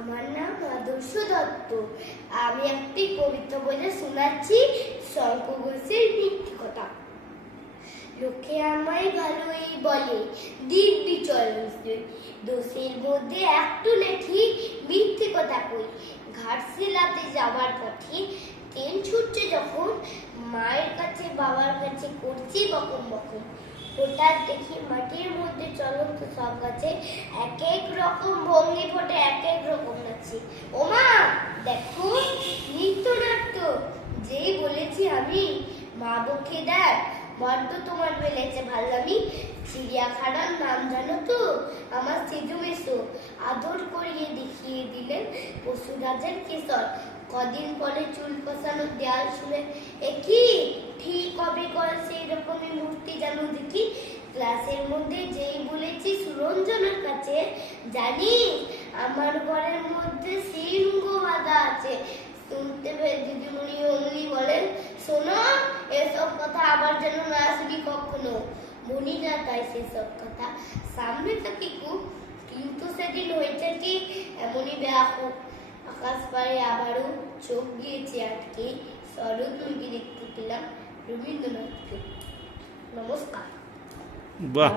আমার নাম আদর্শ দত্ত। আমি একটি কবিতা বলে শোনাচ্ছি, শঙ্খ ঘোষের মিথ্যে কথা। লোকে আমায় ভালোই বলে, দিব্যি চরণ দোষের মধ্যে একটু লেখি, মিথ্যে কথা কই। ঘাটশিলাতে যাবার পথে ট্রেন ছুটছে যখন, মায়ের কাছে বাবার কাছে করছি বকম বকম। হঠাৎ দেখি মাটির মধ্যে চলন্ত সব গাছে এক এক রকম ভঙ্গি ফোটে, এক এক রকম নাচে। ওমা দেখো নৃত্যনাট্য। যেই বলেছি আমি, মা বকে দেখ বড্ড তোমার বেলেছে ভাল্লামি। চিড়িয়াখানার নাম জানো তো? আমার সেজু মেসো আদর করিয়ে দেখিয়ে দিলেন পশুরাজের কেশর। কদিন পরে চুল কষানো দেয়াল শুনে একই ঠিক কবে করে সেই রকমই মূর্তি জানো দেখি। ক্লাসের মধ্যে যেই বলেছি সুরঞ্জনের কাছে, জানি আমার ঘরের মধ্যে সিংহ বাঁধা আছে। শুনতে পেয়ে দিদিমণি অমনি বলেন, শোনো এসব কথা আবার যেন না আসবি কখনো। মনি না তাই সেসব কথা সামনে থাকি খুব, কিন্তু সেদিন হয়েছে কি এমনই ব্যাপক। আকাশ পাড়ে আবারও চোখ গিয়েছে আটকে, শরৎ মুখে দেখতে পেলাম রবীন্দ্রনাথকে। নমস্কার। বাহ।